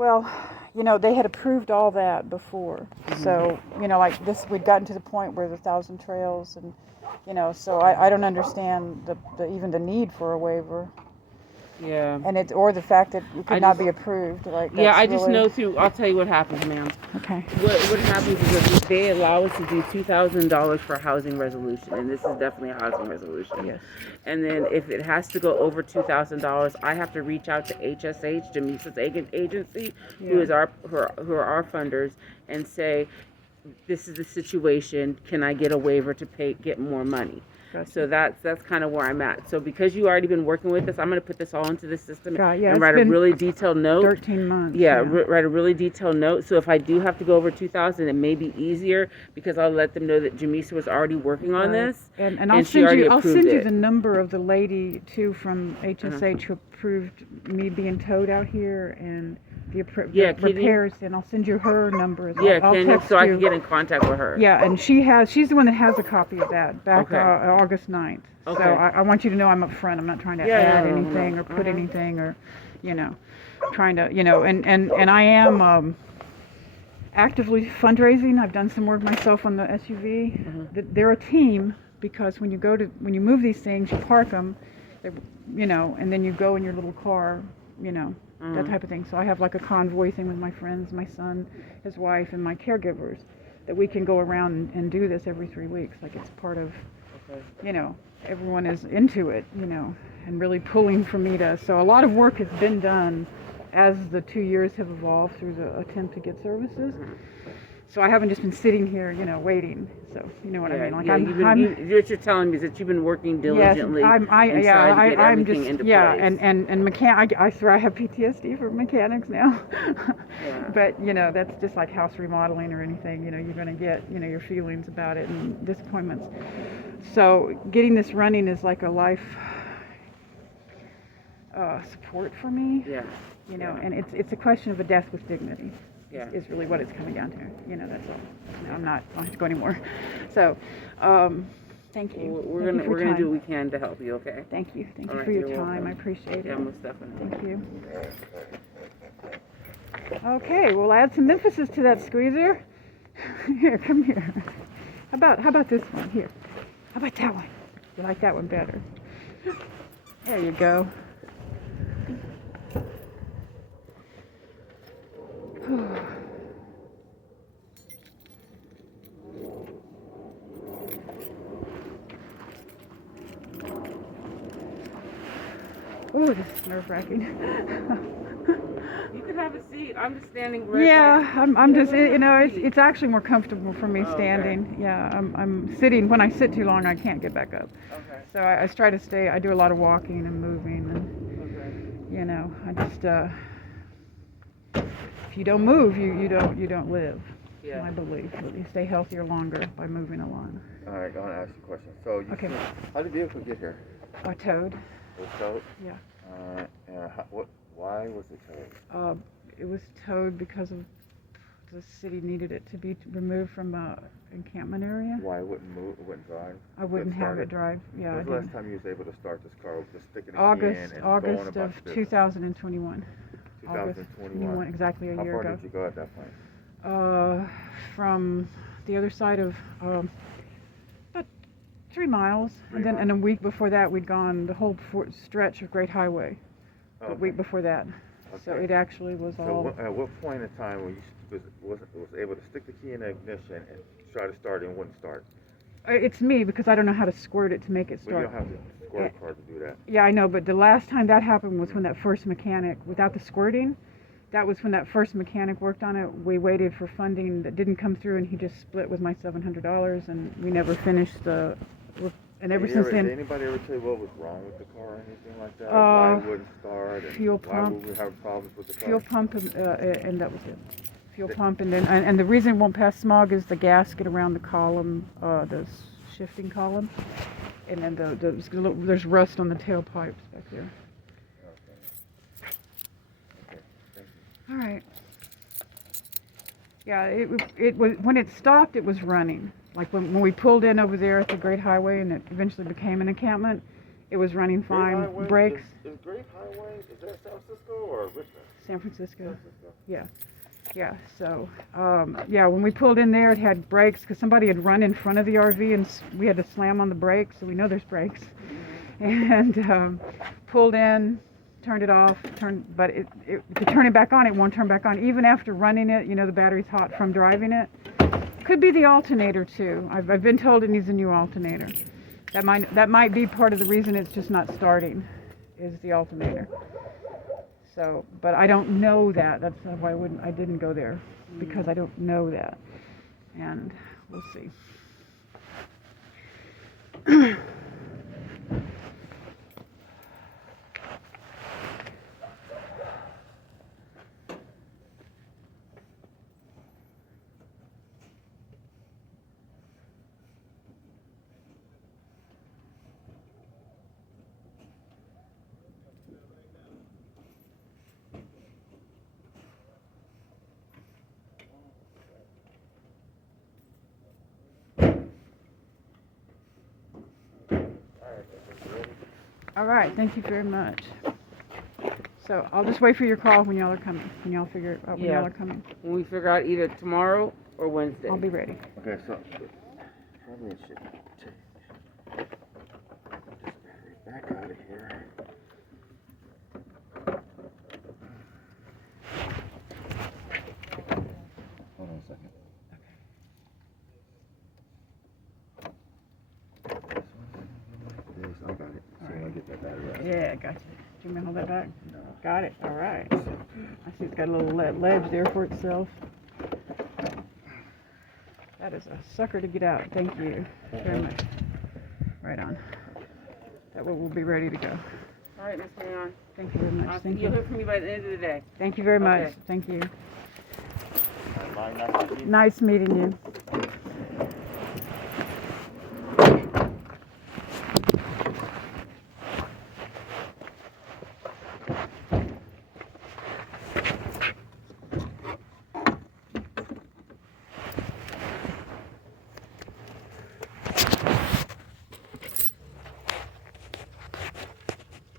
Well, they had approved all that before. Mm-hmm. So, like this, we'd gotten to the point where the 1,000 trails and, so I don't understand even the need for a waiver. Yeah. And or the fact that it could not be approved. I just know I'll tell you what happens, ma'am. Okay. What happens is that they allow us to do $2,000 for a housing resolution, and this is definitely a housing resolution. Yes. And then if it has to go over $2,000, I have to reach out to HSH, Jamisa's agency, who are our funders, and say, this is the situation. Can I get a waiver to get more money? Gotcha. So that's kind of where I'm at. So because you already been working with us, I'm going to put this all into the system and write a really detailed note. 13 months. Write a really detailed note. So if I do have to go over 2,000, it may be easier because I'll let them know that Jamisa was already working on this. And I'll send you the number of the lady too from HSH who approved me being towed out here and the repairs, and I'll send you her number as well. Yeah, so I can get in contact with her. Yeah, and she's the one that has a copy of that back August 9th. Okay. So I want you to know I'm up front. I'm not trying to add anything or put anything or, trying to, and I am actively fundraising. I've done some work myself on the SUV. Mm-hmm. They're a team because when you move these things, you park them, and then you go in your little car, that type of thing. So I have like a convoy thing with my friends, my son, his wife, and my caregivers that we can go around and do this every 3 weeks. Like it's part of, everyone is into it, and really pulling for me to. So a lot of work has been done as the 2 years have evolved through the attempt to get services. So I haven't just been sitting here, waiting. So you know what I mean. Like what you're telling me is that you've been working diligently. Yes, I'm just into place. I have PTSD for mechanics now. But that's just like house remodeling or anything. You're going to get your feelings about it and disappointments. So getting this running is like a life support for me. Yeah. And it's a question of a death with dignity. Is really what it's coming down to. That's all. I don't have to go anymore. So, thank you. Well, we're gonna do what we can to help you. Okay. Thank you for your time. Welcome. I appreciate it. Yeah, most definitely. Thank you. Okay, we'll add some emphasis to that squeezer. Here, come here. How about this one here? How about that one? You like that one better? There you go. Oh, this is nerve-wracking. You can have a seat. I'm just standing right I'm just, it's actually more comfortable for me standing. Okay. Yeah, I'm sitting. When I sit too long, I can't get back up. Okay. So I try to stay. I do a lot of walking and moving, and I just if you don't move, you don't live. Yeah. I believe you stay healthier longer by moving along. All right, I want to ask you a question. So how did the vehicle get here? Towed. It was towed? Yeah. Why was it towed? It was towed because of the city needed it to be removed from encampment area. Why it wouldn't drive? I wouldn't have it drive. Yeah. When was the last time you was able to start this car? Just sticking it August in and August of 2021. 2021. Exactly a year ago. How far did you go at that point? From the other side of about 3 miles, and a week before that we'd gone the whole stretch of Great Highway. A week before that. Okay. So it actually was all. So at what point in time when you was able to stick the key in the ignition and try to start it and wouldn't start? It's me, because I don't know how to squirt it to make it start. Well, you don't have to squirt a car to do that. Yeah, I know, but the last time that happened was when that first mechanic, without the squirting, that was when that first mechanic worked on it. We waited for funding that didn't come through, and he just split with my $700, and we never finished the. And ever since then. Did anybody ever tell you what was wrong with the car or anything like that? Why it wouldn't start? And fuel pump. Why would we have problems with the car? Fuel pump, and that was it. Fuel pump, and then and the reason it won't pass smog is the gasket around the column, the shifting column, and then there's rust on the tailpipes back there. Okay, thank you. All right. Yeah, it was when it stopped, it was running. Like when we pulled in over there at the Great Highway, and it eventually became an encampment, It was running fine. Highway, Brakes. Is Great Highway, is that San Francisco or Richmond? San Francisco. San Francisco. Yeah. Yeah. So, yeah, when we pulled in there, it had brakes because somebody had run in front of the RV and we had to slam on the brakes. So we know there's brakes. And pulled in, turned it off, but to turn it back on, it won't turn back on. Even after running it, you know, the battery's hot from driving it. Could be the alternator too. I've been told it needs a new alternator. That might be part of the reason it's just not starting, is the alternator. So, but I don't know that. That's why I didn't go there, because I don't know that. And we'll see. All right, thank you very much. So I'll just wait for your call when y'all are coming. When y'all figure out when y'all are coming. When we figure out either tomorrow or Wednesday. I'll be ready. Okay, so probably should take this battery back out of here. Hold on a second. I got it. So I get that battery out. Yeah, gotcha. Do you want me to hold that back? No. Got it. All right. I see it's got a little ledge there for itself. That is a sucker to get out. Thank you very much. Right on. That way we'll be ready to go. All right, Miss Leon. Thank you very much. Thank You'll you. hear from me by the end of the day. Thank you very much. Okay. Thank you. Nice meeting you. Nice meeting you.